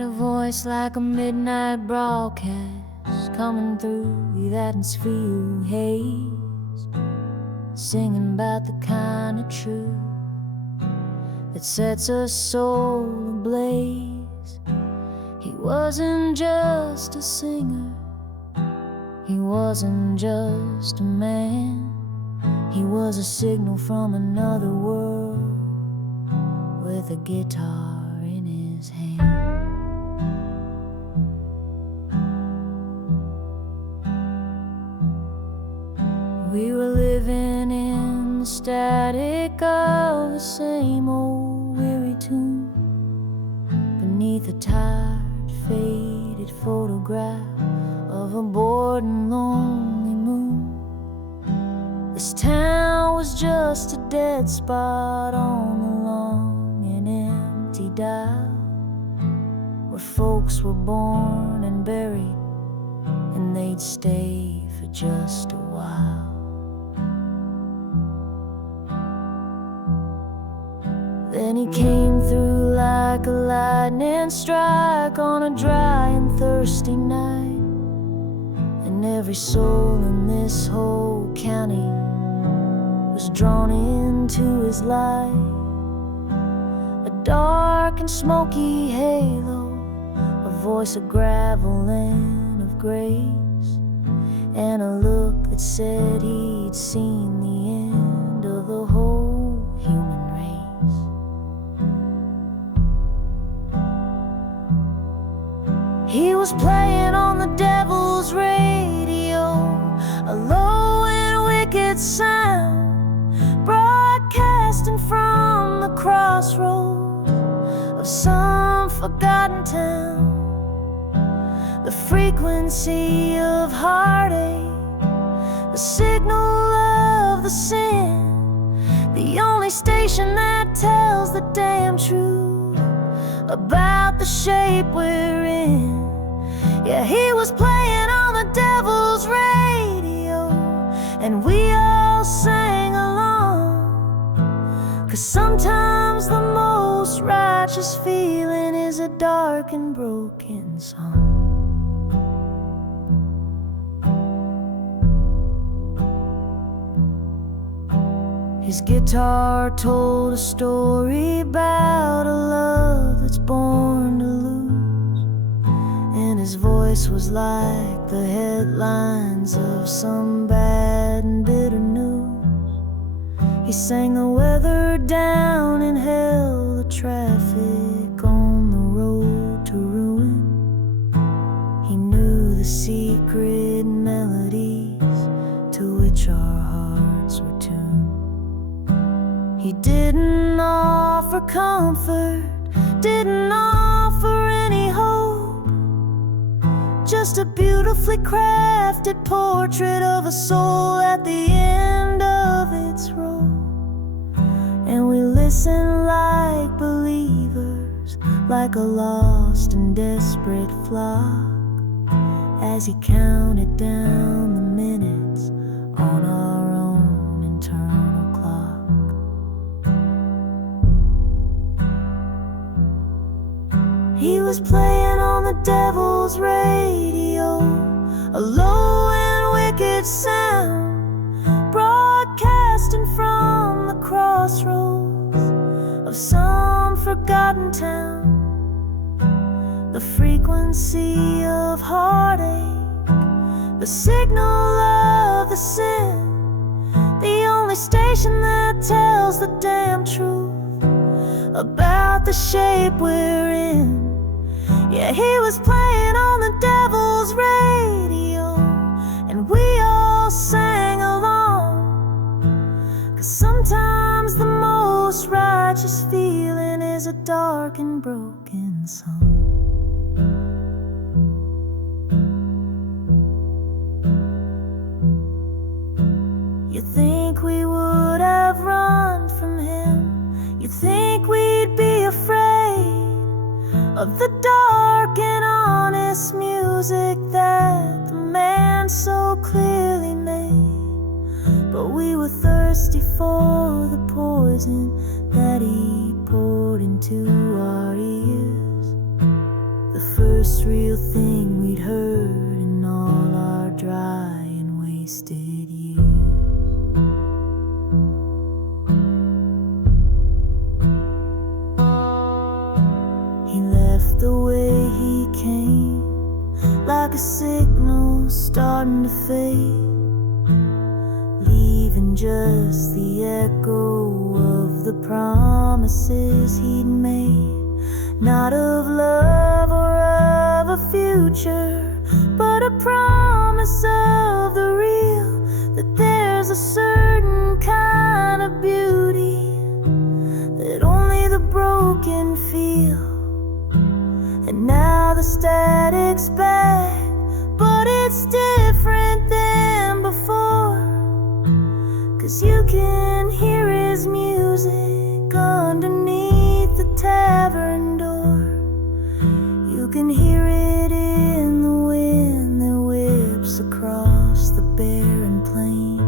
had a voice like a midnight broadcast coming through that atmosphere haze, singing about the kind of truth that sets a soul ablaze. He wasn't just a singer, he wasn't just a man, he was a signal from another world with a guitar in his hand. We were living in the static of the same old weary tune, beneath a tired, faded photograph of a bored and lonely moon. This town was just a dead spot on the long and empty dial, where folks were born and buried, and they'd stay for just a while. Then he came through like a lightning strike on a dry and thirsty night, and every soul in this whole county was drawn into his light. A dark and smoky halo, a voice of gravel and of grace, and a look that said he'd seen the end of the whole human race. He was playing on the devil's radio, a low and wicked sound, broadcasting from the crossroads of some forgotten town. The frequency of heartache, the signal of the sin, the only station that tells the damn truth about the shape we're in. Yeah, he was playing on the devil's radio, and we all sang along, 'cause sometimes the most righteous feeling is a dark and broken song. His guitar told a story about a love that's born to lose, and his voice was like the headlines of some bad and bitter news. He sang the weather down and held the traffic on the road to ruin. He knew the secret melodies to which our hearts were tuned. He didn't offer comfort, didn't offer any hope, just a beautifully crafted portrait of a soul at the end of its rope. And we listened like believers, like a lost and desperate flock, as he counted down the minutes on our own internal clock. He was playing on the devil's radio, a low and wicked sound, broadcasting from the crossroads of some forgotten town. The frequency of heartache, the signal of the sin, the only station that tells the damn truth about the shape we're in. Yeah, he was playing on the devil's radio, and we all sang along, 'cause sometimes the most righteous feeling is a dark and broken song. You think we would have run from him, you think we'd be afraid of the dark and honest music that the man so clearly made. But we were thirsty for the poison that he poured into our ears, the first real thing we'd heard in all our dry and wasted years. He left the way he came, like a signal starting to fade, leaving just the echo of the promises he'd made. Not of love or of a future, but a promise of the real, that there's a certain kind of beauty that only the broken feel. And now the static's back, but it's different than before, 'cause you can hear his music underneath the tavern door. You can hear it in the wind that whips across the barren plain.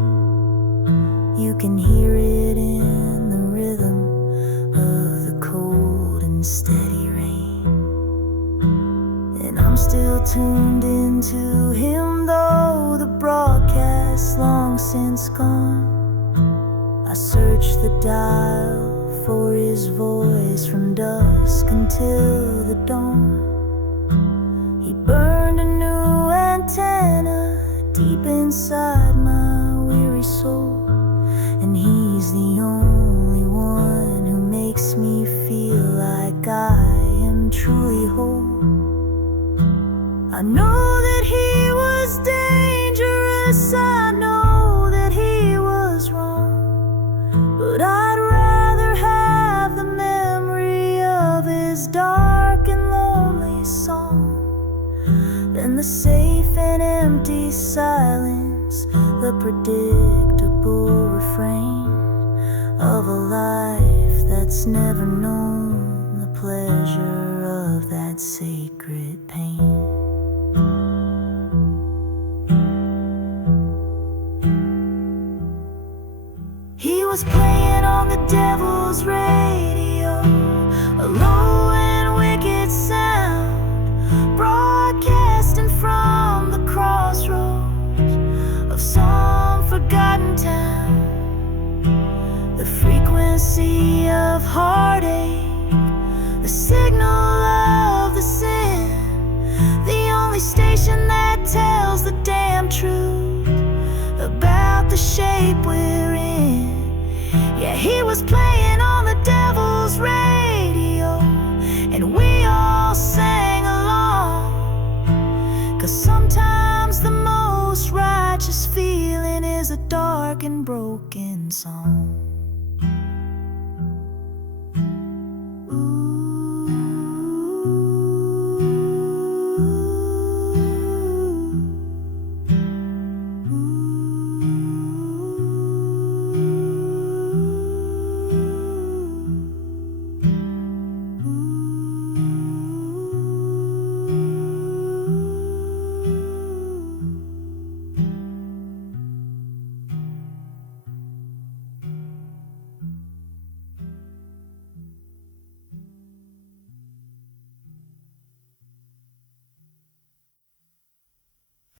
You can hear it in the rhythm of the cold and steady rain. And I'm still tuned into him, though the broadcast's long since gone. I search the dial for his voice from dusk until the dawn. He burned a new antenna deep inside my weary soul, and he's the only one who makes me feel like I am truly whole. I know that he was dangerous, I know that he was wrong, but I'd rather have the memory of his dark and lonely song than the safe and empty silence, the predictable refrain of a life that's never known the pleasure of that sacred pain. He was playing on the devil's radio, a low and wicked sound, broadcasting from the crossroads of some forgotten town. The frequency of heartache, the signal of the sin, the only station that tells the damn truth about the shape we're in. Yeah, he was playing on the devil's radio, and we all sang along, 'cause sometimes the most righteous feeling is a dark and broken song. Ooh.